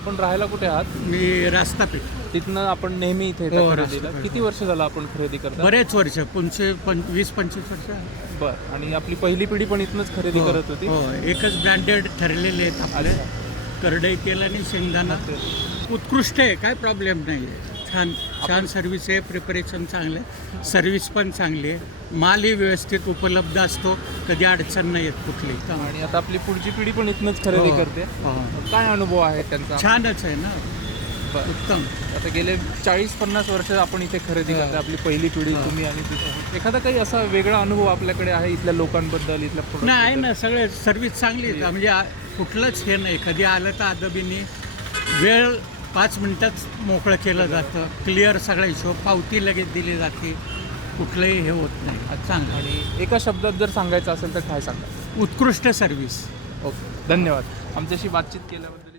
आपण राहायला कुठे आहात? मी रास्तापेठ. तिथनं आपण नेहमी इथे येता हो, खरेदीला. रास्तापेठ. किती वर्ष झालं आपण खरेदी करता? बरेच वर्ष 20-25 वर्ष. बरं. आणि आपली पहिली पिढी पण इथनंच खरेदी हो, करत होती? हो, एकच ब्रँडेड ठरलेले आहेत आपले. अच्छा. करडई तेल आणि शेंगदाणा उत्कृष्ट आहे, काय प्रॉब्लेम नाही आहे. छान सर्व्हिस आहे, प्रिपरेशन चांगलं आहे, सर्व्हिस पण चांगली आहे, मालही व्यवस्थित उपलब्ध असतो, कधी अडचण नाही येत कुठली. आणि आता आपली पुढची पिढी पण इथनंच खरेदी हो, करते. हो. काय अनुभव आहे त्यांचा? छानच आहे ना, बरं. उत्तम. आता गेले 40-50 वर्ष आपण इथे खरेदी करतो. आपली पहिली पिढी तुम्ही आणि तिथे एखादा काही असा वेगळा अनुभव आपल्याकडे आहे इथल्या लोकांबद्दल, इथल्या product नाही आहे बद्दल? ना, सगळे सर्व्हिस चांगली आहे. म्हणजे कुठलंच हे नाही, कधी आलं तर अदबीने वेळ 5 मिनिटात मोकळं केलं जातं, क्लिअर सगळा हिशोब, पावती लगेच दिली जाते, कुठलंही हे होत नाही. चांगलं आणि एका शब्दात जर सांगायचं असेल तर काय सांगा? उत्कृष्ट सर्व्हिस. ओके, धन्यवाद आमच्याशी बातचीत केल्याबद्दल.